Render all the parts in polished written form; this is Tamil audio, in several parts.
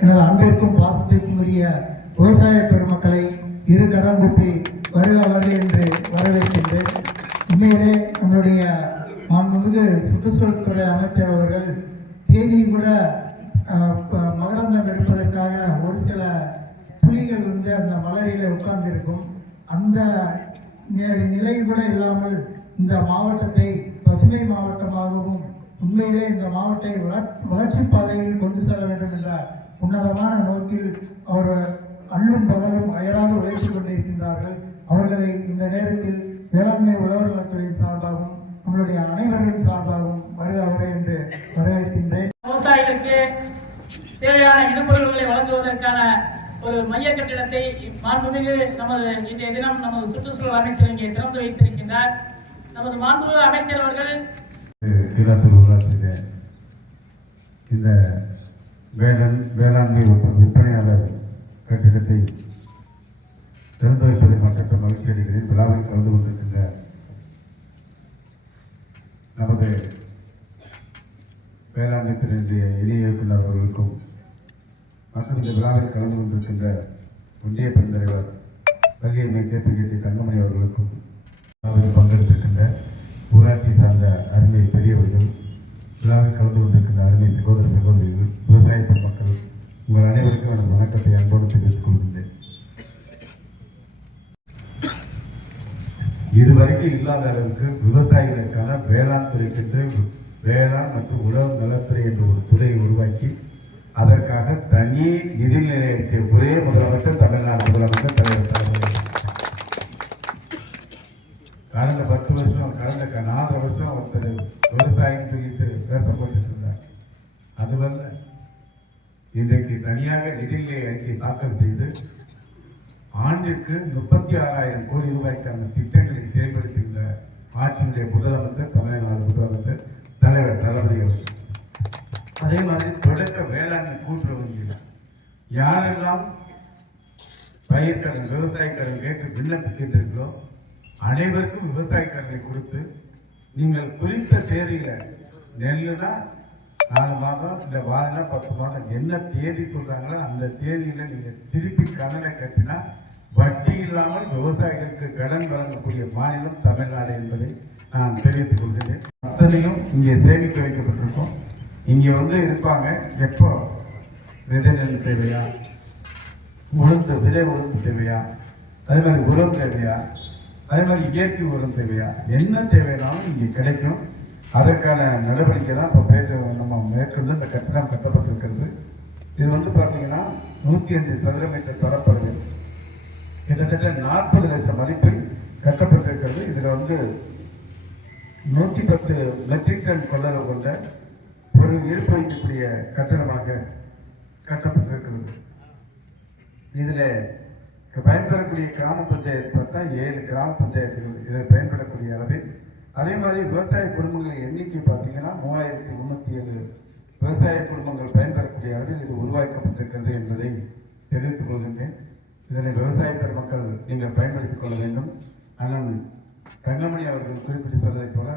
எனது அன்பிற்கும் பாசத்திற்கும் உரிய விவசாய பெருமக்களை இரு கரம் கூப்பி வருக வருக என்று வரவேற்கின்றேன். உண்மையிலே நம்முடைய மாண்புமிகு சுற்றுச்சூழல் துறை அமைச்சர் அவர்கள் தேனியும் கூட மகரந்தம் எடுப்பதற்காக ஒரு சில புலிகள் அந்த மலரிலே உட்கார்ந்திருக்கும். அந்த நிலை கூட இல்லாமல் இந்த மாவட்டத்தை பசுமை மாவட்டமாகவும் உண்மையிலே இந்த மாவட்டத்தை வளர்ச்சி பாதையில் கொண்டு செல்ல வேண்டும் என்ற உன்னதமான நோக்கில் அவர் அல்லும் பகலும் அயராக உழைத்துக் கொண்டிருக்கின்றார்கள். அவர்களை இந்த நேரத்தில் வேளாண்மை உழவர் நலத்துறையின் சார்பாகவும் நம்மளுடைய அனைவரின் சார்பாகவும் வருக என்று வரவேற்கின்றேன். விவசாயிகளுக்கு தேவையான இனப்பொருட்களை வழங்குவதற்கான ஒரு மைய கட்டிடத்தை மாண்புமிகு நமது இன்றைய தினம் நமது சுற்றுச்சூழல் அமைச்சர் இங்கே திறந்து வைத்திருக்கின்றார். நமது மாண்புமிகு அமைச்சர் அவர்கள் ஊராட்சியிலே இந்த வேளாண்மை விற்பனையாளர் கட்டிடத்தை திறந்து வைப்பதை மற்ற மகிழ்ச்சி அடைகிறேன். விழாவில் கலந்து கொண்டிருக்கின்ற நமது வேளாண்மை துறையினுடைய இணை இயக்குநர் அவர்களுக்கும் மற்றும் இந்த விழாவில் கலந்து கொண்டிருக்கின்ற ஒன்றிய பெருந்தலைவர் பள்ளியை கேபிகேடி தங்கமணி அவர்களுக்கும் விழாவில் பங்கெடுத்திருக்கின்ற ஊராட்சி சார்ந்த அருமை பெரியவர்கள், விழாவில் கலந்து கொண்டிருக்கின்ற அருமை சகோதர சகோதரிகள், விவசாய பெருமக்கள், உங்கள் அனைவருக்கும் எனது வணக்கத்தை அன்போடு தெரிவித்துக் கொள்கின்றேன். இதுவரைக்கும் இல்லாத அளவுக்கு விவசாயிகளுக்கான வேளாண் துறைக்கென்று வேளாண் மற்றும் உழவு நலத்துறை என்ற ஒரு துறையை உருவாக்கி அதற்காக தனி நிதி நிலையத்தை ஒரே முதலமைச்சர் தமிழ்நாடு முதலமைச்சர் தலைவர் தலைவர் கடந்த 10 வருஷம் கடந்த 4 வருஷம் ஒருத்தர் விவசாயம் சொல்லிட்டு பேசப்பட்டு இருந்தார். அதுவல்ல, இன்றைக்கு தனியாக நிதிநிலை அறிக்கை தாக்கல் செய்து ஆண்டிற்கு 36,000 கோடி ரூபாய்க்கான திட்டங்களை செயல்படுத்துகின்ற ஆட்சியினுடைய முதலமைச்சர் தமிழ்நாடு முதலமைச்சர் தலைவர் தளபதி அவர்கள். அதே மாதிரி தொடக்க வேளாண்மை கூட்டுறவு வங்கியில் யாரெல்லாம் பயிர்க்கடன் விவசாய கடன் கேட்டு விண்ணப்பிக்கின்றீர்களோ அனைவருக்கும் விவசாய கடனை கொடுத்து நீங்கள் குறித்த தேதியில நெல்லுனா 4 மாதம் இந்த வாரம்னா 10 மாதம் என்ன தேதி சொல்றாங்களோ அந்த தேதியில நீங்க திருப்பி கடனை கட்டினா வட்டி இல்லாமல் விவசாயிகளுக்கு கடன் வழங்கக்கூடிய மாநிலம் தமிழ்நாடு என்பதை நான் தெரிவித்துக் கொள்கிறேன். அத்தனையும் இங்கே சேமித்து வைக்கப்பட்டிருக்கோம். இங்கே இருப்பாங்க. எப்போ விதை நெல் தேவையா, விதை உளுந்து தேவையா, அதே மாதிரி உரம் தேவையா, அதே மாதிரி இயற்கை உரம் தேவையா, என்ன தேவையானாலும் இங்கே கிடைக்கும். அதற்கான நடவடிக்கை தான் இப்போ நம்ம மேற்கொண்டு இந்த கட்டிடம் கட்டப்பட்டிருக்கிறது. இது பார்த்தீங்கன்னா 105 சதுர மீட்டர் பரப்பளவு கிட்டத்தட்ட 40 லட்சம் மதிப்பில் கட்டப்பட்டிருக்கிறது. இதில் 110 மெட்ரிக் டன் கொள்ளளவு கொண்ட ஒரு இருப்பு வைக்கக்கூடிய கட்டணமாக கட்டப்பட்டிருக்கிறது. இதில் பயன்பெறக்கூடிய கிராம பஞ்சாயத்து பார்த்தா 7 கிராம பஞ்சாயத்துகள் இதில் பயன்படக்கூடிய அளவில். அதே மாதிரி விவசாய குடும்பங்களின் எண்ணிக்கை பார்த்தீங்கன்னா 3307 விவசாய குடும்பங்கள் பயன்பெறக்கூடிய அளவில் இது உருவாக்கப்பட்டிருக்கிறது என்பதை தெரிவித்துக் கொள்கின்றேன். இதனை விவசாய பெருமக்கள் நீங்கள் பயன்படுத்திக் கொள்ள வேண்டும். ஆனால் தங்கமணி அவர்கள் குறிப்பிட்டு சொல்வதை போல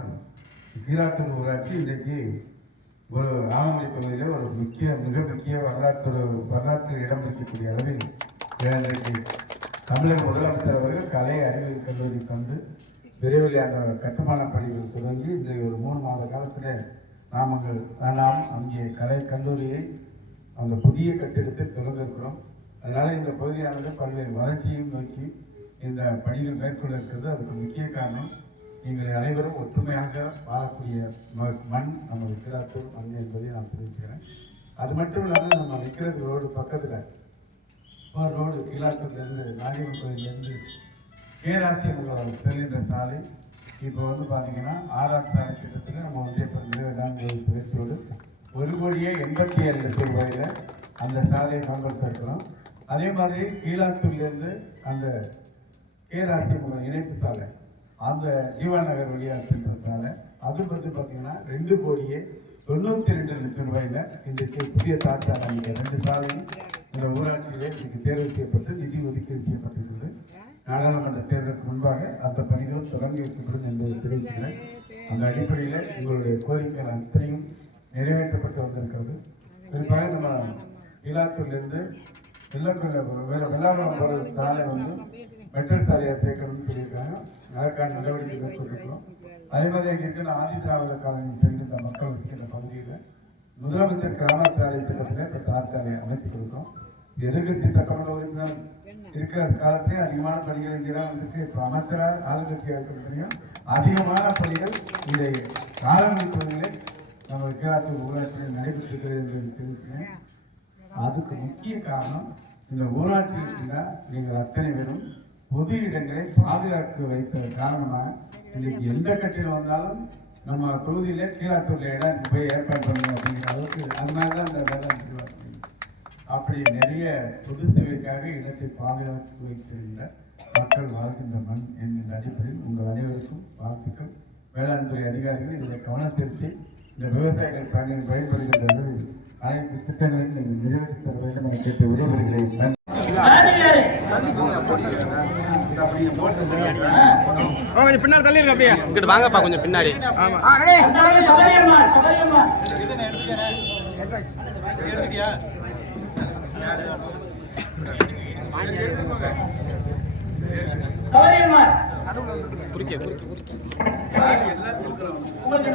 கீழாத்தூர் ஊராட்சி இன்றைக்கு ஒரு ஆவணி பகுதியில் ஒரு மிக முக்கிய வரலாற்று இடம் பிடிக்கக்கூடிய அளவில் இன்றைக்கு தமிழக முதலமைச்சர் அவர்கள் கலை அறிவியல் கல்லூரி தந்து விரைவில் அந்த கட்டுமான பணிகள் தொடங்கி இந்த ஒரு 3 மாத காலத்தில் நாம் அங்கே கலை கல்லூரியை அந்த புதிய கட்டிடத்தை திறந்திருக்கிறோம். அதனால் இந்த பகுதியானது பல்வேறு வளர்ச்சியும் நோக்கி இந்த பணிகள் மேற்கொள்ள இருக்கிறது. அதுக்கு முக்கிய காரணம் நீங்கள் அனைவரும் ஒற்றுமையாக வாழக்கூடிய மண் நமது கீழாத்தூர் மண் என்பதை நான் தெரிவிக்கிறேன். அது மட்டும் இல்லாமல் நம்ம நிற்கிறது ரோடு பக்கத்தில் ஒரு ரோடு கீழாத்தூர்லேருந்து நாடியம்மன் கோயிலேருந்து கேராசியமங்கலம் செல்கின்ற சாலை இப்போ பார்த்தீங்கன்னா 6ஆம் சாலை திட்டத்தில் நம்ம ஒன்றிய வேளாண்மை சுழற்சியோடு 1,87 லட்சம் ரூபாயில் அந்த சாலையை பயன்படுத்திருக்கிறோம். அதே மாதிரி கீழாத்தூர்லேருந்து அந்த கேராசியமங்கலம் இணைப்பு சாலை அந்த ஜீவா நகர் வழியாக சென்ற சாலை அது பார்த்தீங்கன்னா 2,92 லட்சம் ரூபாயில் இன்றைக்கு புதிய தார் அமைக்க 2 சாலையும் இந்த ஊராட்சியிலே இன்றைக்கு தேர்வு செய்யப்பட்டு நிதி ஒதுக்கீடு செய்யப்பட்டிருக்கிறது. நாடாளுமன்ற தேர்தலுக்கு முன்பாக அந்த பணிகளும் தொடங்கி வைக்கப்படும் என்பதை தெரிவிக்கிறேன். அந்த அடிப்படையில் உங்களுடைய கோரிக்கைகள் அத்தனையும் நிறைவேற்றப்பட்டு வந்திருக்கிறது. குறிப்பாக நம்ம ஈலாத்தூர்லேருந்து வெள்ளாக்குளம் போகிற சாலை வந்து மெட்ரோ சாலையாக சேர்க்கணும்னு சொல்லியிருக்காங்க. அதற்கான நடவடிக்கை மேற்கொண்டிருக்கிறோம். அதே மாதிரி எங்கள் இருக்கிற ஆதி திராவிடர் காலனி சென்றுள்ள மக்கள் வசிக்கின்ற பகுதியில் முதலமைச்சர் கிராம சாலை திட்டத்தில் இப்போ தார் சாலையை அமைத்து கொடுக்கிறோம். எதிர்கட்சி சட்டமன்ற உறுப்பினர் இருக்கிற காலத்திலே அதிகமான பணிகள் இங்கே தான் வந்துருக்கு. இப்போ அமைச்சராக ஆளுங்கட்சியாக இருக்கிறதையும் அதிகமான பணிகள் இந்த காலநிலை பகுதியிலே நம்ம கீழாத்தூர் ஊராட்சியில் நடைபெற்றிருக்கிறது என்று தெரிவிக்கிறேன். அதுக்கு முக்கிய காரணம் இந்த ஊராட்சியில் நீங்கள் அத்தனை பேரும் பொது இடங்களை பாதுகாத்து வைத்த காரணமாக இன்னைக்கு எந்த கட்டிடம் வந்தாலும் நம்ம தொகுதியிலே கீழாத்தூர்ல இடம் போய் ஏற்பாடு பண்ணுங்க அப்படிங்கிற அளவுக்கு அதனால தான் இந்த வேலை அப்படி நிறைய பொது சேவைக்காக இடத்தை பாதுகாத்து வைக்கின்ற மக்கள் வாழ்கின்ற மண் என்கின்ற அடிப்படையில் உங்கள் அனைவருக்கும் வாழ்த்துக்கள். வேளாண் துறை அதிகாரிகள் இதில் கவனம் செலுத்தி இந்த விவசாயிகள் பயன்படுகின்ற அனைத்து திட்டங்களையும் நீங்கள் நிறைவேற்றி தர வேண்டும் என கேட்டு விடைபெறுகிறேன். கொஞ்சம் பின்னாடி தள்ளி இருக்கு. அப்படியே இங்கிட்டு வாங்கப்பா கொஞ்சம் பின்னாடி. ஆமா குறுக்கே உங்களுக்கு